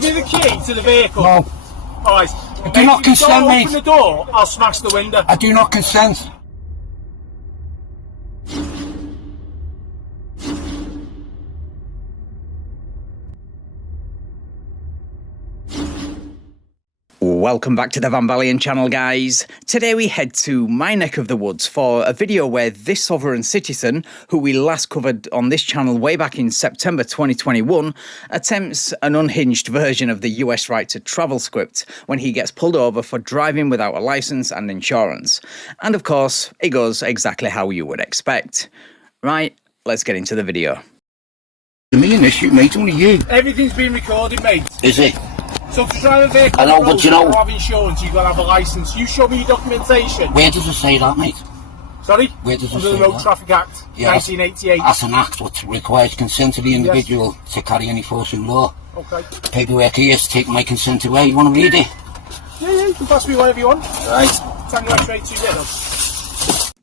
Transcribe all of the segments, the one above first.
Give me the key to the vehicle. No. Alright. I do not consent, mate. Open the door, I'll smash the window. I do not consent. Welcome back to the Van Valiant channel, guys. Today we head to my neck of the woods for a video where this sovereign citizen, who we last covered on this channel way back in September 2021, attempts an unhinged version of the US right to travel script when he gets pulled over for driving without a license and insurance. And of course, it goes exactly how you would expect. Right, let's get into the video. The main issue, mate, only you. Everything's been recorded, mate. Is it? So to drive a vehicle, I know, but you know, have insurance, you've got to have a licence. You show me your documentation. Where does it say that, mate? Sorry? Where does it Under say the Road that? Traffic Act, Yeah, 1988. That's an act which requires consent of the individual to carry any force in law. Okay. Paperwork here is taking my consent away. You want to read it? Yeah, you can pass me whatever you want. Right. Tango X-ray 2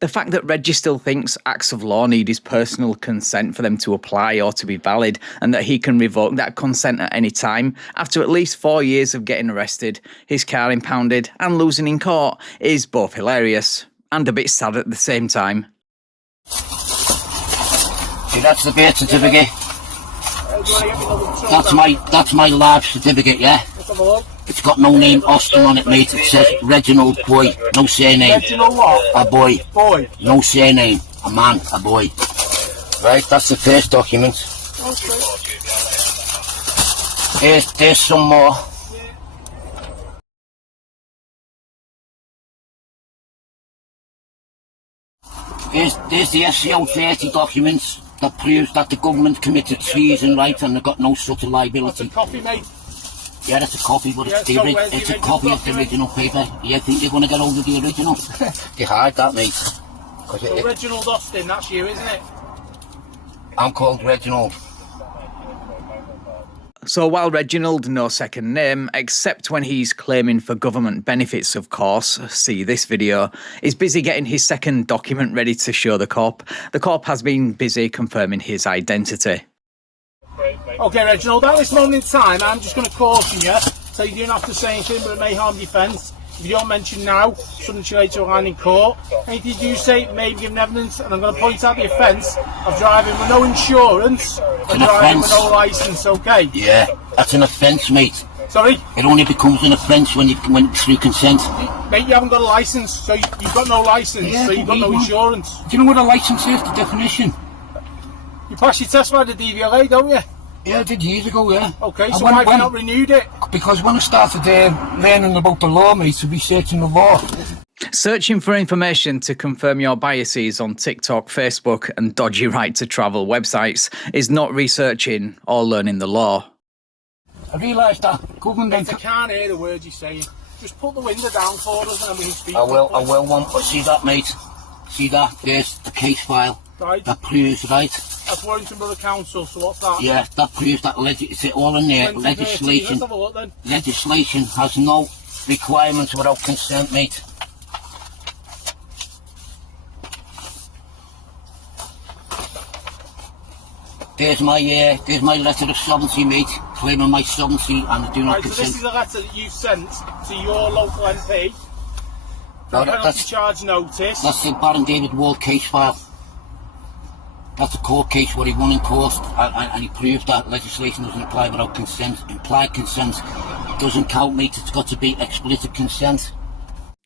The fact that Reggie still thinks acts of law need his personal consent for them to apply or to be valid, and that he can revoke that consent at any time, after at least 4 years of getting arrested, his car impounded and losing in court, is both hilarious and a bit sad at the same time. See, that's the birth certificate. That's my life certificate, yeah? Let's have a look. It's got no name Austin on it, mate. It says Reginald Boy, no surname. Reginald what? A boy. Boy. No surname. A man, a boy. Right, that's the first document. Okay. There's some more. There's the SCO 30 documents that proves that the government committed treason, right, and they've got no such liability. That's a copy, mate. Yeah, that's a copy, but it's, Yeah, it's a copy of the original paper. You think you're going to get hold of the original? They hide that, mate. So Reginald Austin, that's you, isn't it? I'm called Reginald. So while Reginald, no second name, except when he's claiming for government benefits, of course, see this video, is busy getting his second document ready to show the cop has been busy confirming his identity. Okay, Reginald, at this moment in time, I'm just going to caution you, so you don't have to say anything, but it may harm defence. If you don't mention now, shouldn't you later on in court? Anything you do say may be given evidence, and I'm going to point out the offence of driving with no insurance and driving with no licence, okay? Yeah, that's an offence, mate. Sorry? It only becomes an offence when through consent. Mate, you haven't got a licence, so you've got no licence, Yeah, so you've got no insurance. Do you know what a licence is, the definition? You pass your test by the DVLA, don't you? Yeah, I did years ago, yeah. Okay, so why have you not renewed it? Because when I started learning about the law, mate, researching the law. Searching for information to confirm your biases on TikTok, Facebook and dodgy right to travel websites is not researching or learning the law. I realised that government... Mate, I can't hear the words you're saying. Just put the window down for us and then we can speak. I will want to see that, mate. See that? There's the case file. Right. That proves, right? That's Warrington Borough Council, so what's that? Yeah, that proves that it's all in there. Legislation. Let's have a look then. Legislation has no requirements without consent, mate. There's my letter of sovereignty, mate, claiming my sovereignty, and I do not consent. So this is a letter that you sent to your local MP. No, Penalty charge notice. That's the Baron David Ward case file. That's a court case where he won in court, and he proved that legislation doesn't apply without consent. Implied consent doesn't count, mate. It's got to be explicit consent.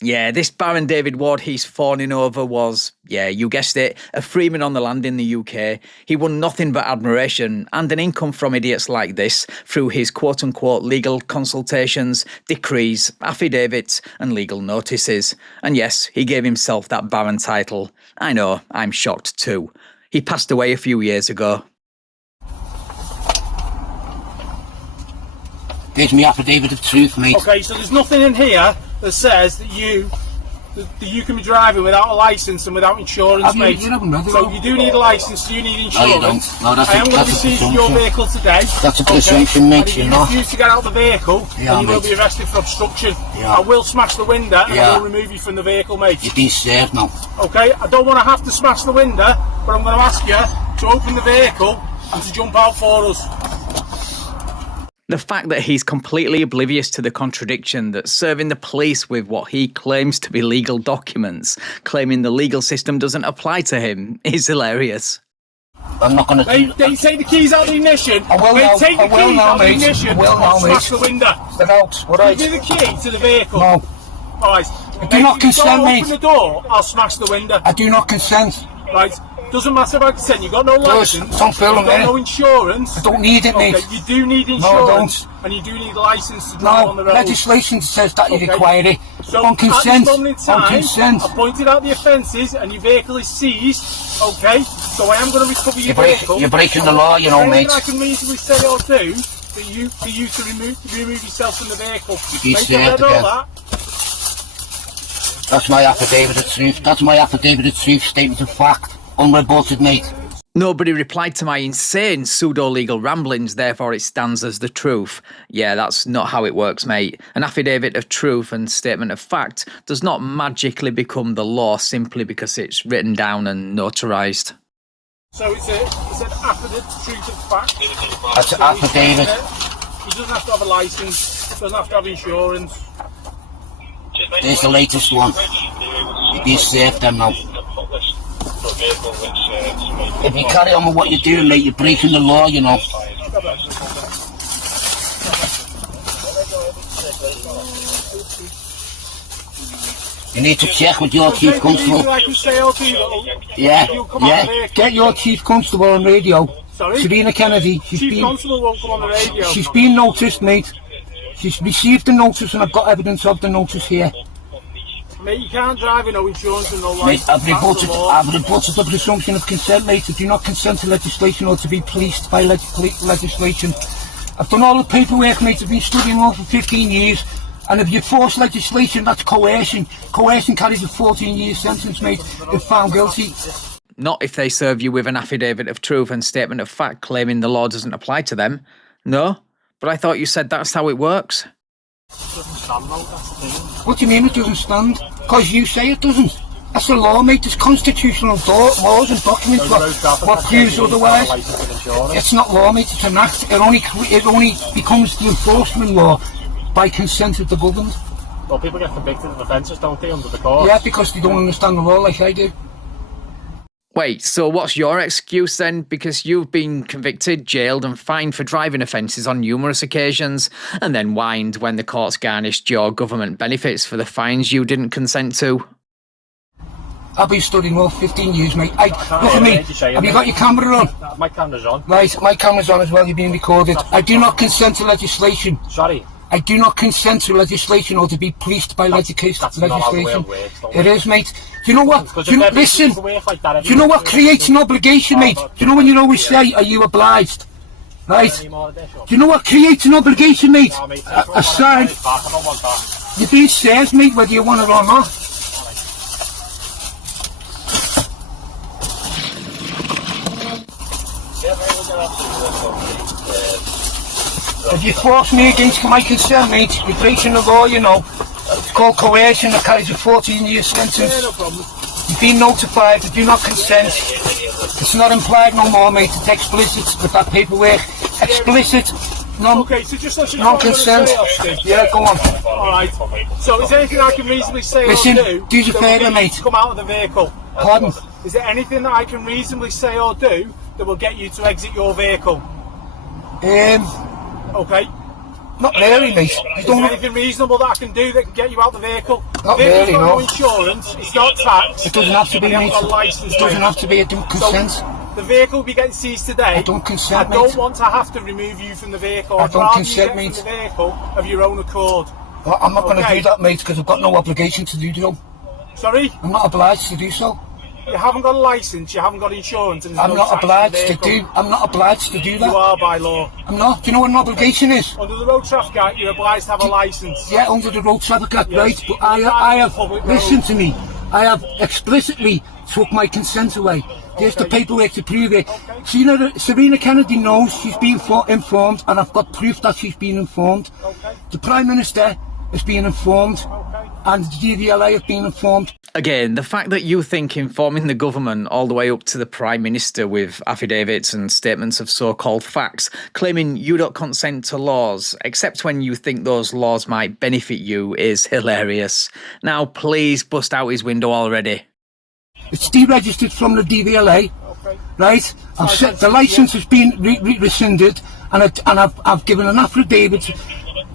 Yeah, this Baron David Ward he's fawning over was, yeah, you guessed it, a freeman on the land in the UK. He won nothing but admiration and an income from idiots like this through his quote-unquote legal consultations, decrees, affidavits and legal notices. And yes, he gave himself that Baron title. I know, I'm shocked too. He passed away a few years ago. There's my affidavit of truth, mate. Okay, so there's nothing in here that says that you can be driving without a licence and without insurance, mate. So you do need a licence, you need insurance. No, you don't. No, I am going to be seizing your vehicle today. That's a presumption, mate, and if you know. refuse to get out of the vehicle, then you will be arrested for obstruction. I will smash the window and I will remove you from the vehicle, mate. You've been served now. Okay, I don't want to have to smash the window, but I'm going to ask you to open the vehicle and to jump out for us. The fact that he's completely oblivious to the contradiction that serving the police with what he claims to be legal documents, claiming the legal system doesn't apply to him, is hilarious. I'm not going to... They take the keys out of the ignition. I will now, take the I will keys now, out of the mate. ignition. I will now, mate. Smash the window. Get out, alright? Give me the key to the vehicle. No. Alright. I do not consent, mate. Open the door, I'll smash the window. I do not consent. Right. Doesn't matter about consent. You've got no license. Don't film You've got me. no insurance. I don't need it, mate. Okay, you do need insurance. No, I don't. And you do need a license to drive on the road. Legislation says that you require it. So on consent. At this moment in time, on consent. I pointed out the offences and your vehicle is seized. Okay. So I am going to recover your vehicle. You're breaking the law, you know, mate. I can reasonably say or do for you to remove yourself from the vehicle. You say it again. That's my affidavit of truth. That's my affidavit of truth, statement of fact. Unrebutted, mate. Nobody replied to my insane pseudo-legal ramblings, therefore it stands as the truth. Yeah, that's not how it works, mate. An affidavit of truth and statement of fact does not magically become the law simply because it's written down and notarized. So it's an affidavit of truth and fact. That's an affidavit. He doesn't have to have a license, doesn't have to have insurance. There's the latest one. You'd be safe then now. If you carry on with what you're doing, mate, you're breaking the law, you know. You need to check with your chief constable. Yeah. Get your chief constable on radio. Sorry? Serena Kennedy. Chief constable won't come on the radio. She's been noticed, mate. She's received the notice and I've got evidence of the notice here. Mate, you can't drive with no insurance and no Mate, license. I've rebutted the presumption of consent, mate. I do not consent to legislation or to be policed by legislation. I've done all the paperwork, mate. I've been studying law for 15 years. And if you force legislation, that's coercion. Coercion carries a 14-year sentence, mate, if found guilty. Not if they serve you with an affidavit of truth and statement of fact claiming the law doesn't apply to them. No? But I thought you said that's how it works. What do you mean it doesn't stand? Because you say it doesn't. That's the law, mate. There's constitutional laws and documents what proves otherwise. It's not law, mate. It's an act. It only becomes the enforcement law by consent of the governed. Well, people get convicted of offences, don't they, under the court? Yeah, because they don't understand the law like I do. Wait, so what's your excuse then? Because you've been convicted, jailed and fined for driving offences on numerous occasions, and then whined when the courts garnished your government benefits for the fines you didn't consent to. I've been studying law for 15 years, mate. Look at me. Have you got your camera on? My camera's on. Right, my camera's on as well. You're being recorded. I do not consent to legislation. Sorry. I do not consent to legislation or to be policed by legislation. It is, mate. Do you know what? Listen. Do you know what creates an obligation, mate? Do you know when you always say, are you obliged? Right? Do you know what creates an obligation, mate? A sign. You're being served, mate, whether you want it or not. If you force me against my consent, mate, you're breaking the law, you know. It's called coercion that carries a 14-year sentence. You've been notified, I do not consent. It's not implied no more, mate. It's explicit with that paperwork. Explicit. Okay, so just let you non-consent. Yeah, go on. Alright. So is there anything I can reasonably say or do your favour, mate. Come out of the vehicle. Pardon? Is there anything that I can reasonably say or do that will get you to exit your vehicle? Okay. Not really, mate. Is there anything reasonable that I can do that can get you out the vehicle? Not really, no. No insurance, it's not tax. It doesn't have to be, mate. It doesn't have to be. I don't consent. So the vehicle will be getting seized today. I don't consent, mate. I don't want to have to remove you from the vehicle. I don't consent, mate. From the vehicle of your own accord. Well, I'm not going to do that, mate, because I've got no obligation to do so. Sorry? I'm not obliged to do so. You haven't got a licence, you haven't got insurance, and I'm not obliged to do. I'm not obliged to do that. You are by law. I'm not. Do you know what an obligation is? Under the Road Traffic Act, you're obliged to have a licence. Yeah, under the Road Traffic Act, right? But I have. Listen to me. I have explicitly took my consent away. There's the paperwork to prove it. Okay. So, you know, Serena Kennedy knows she's been informed, and I've got proof that she's been informed. Okay. The Prime Minister is being informed, and the DVLA have been informed. Again, the fact that you think informing the government all the way up to the Prime Minister with affidavits and statements of so-called facts, claiming you don't consent to laws, except when you think those laws might benefit you, is hilarious. Now please bust out his window already. It's deregistered from the DVLA, right? The licence has been rescinded, and I've given an affidavit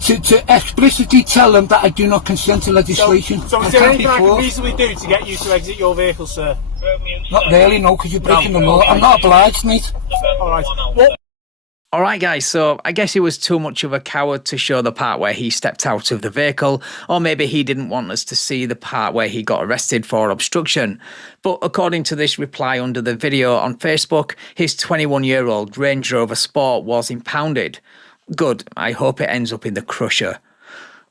to explicitly tell them that I do not consent to legislation. So is there anything I can reasonably do to get you to exit your vehicle, sir? Not really, no, because you're breaking the law. I'm not obliged, mate. Alright. Alright guys, so I guess he was too much of a coward to show the part where he stepped out of the vehicle, or maybe he didn't want us to see the part where he got arrested for obstruction. But according to this reply under the video on Facebook, his 21-year-old Range Rover Sport was impounded. Good, I hope it ends up in the crusher.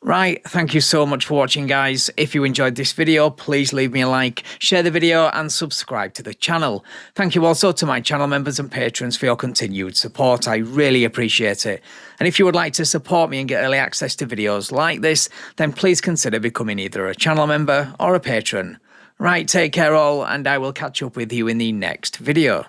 Right, thank you so much for watching guys. If you enjoyed this video, please leave me a like, share the video and subscribe to the channel. Thank you also to my channel members and patrons for your continued support, I really appreciate it. And if you would like to support me and get early access to videos like this, then please consider becoming either a channel member or a patron. Right, take care all, and I will catch up with you in the next video.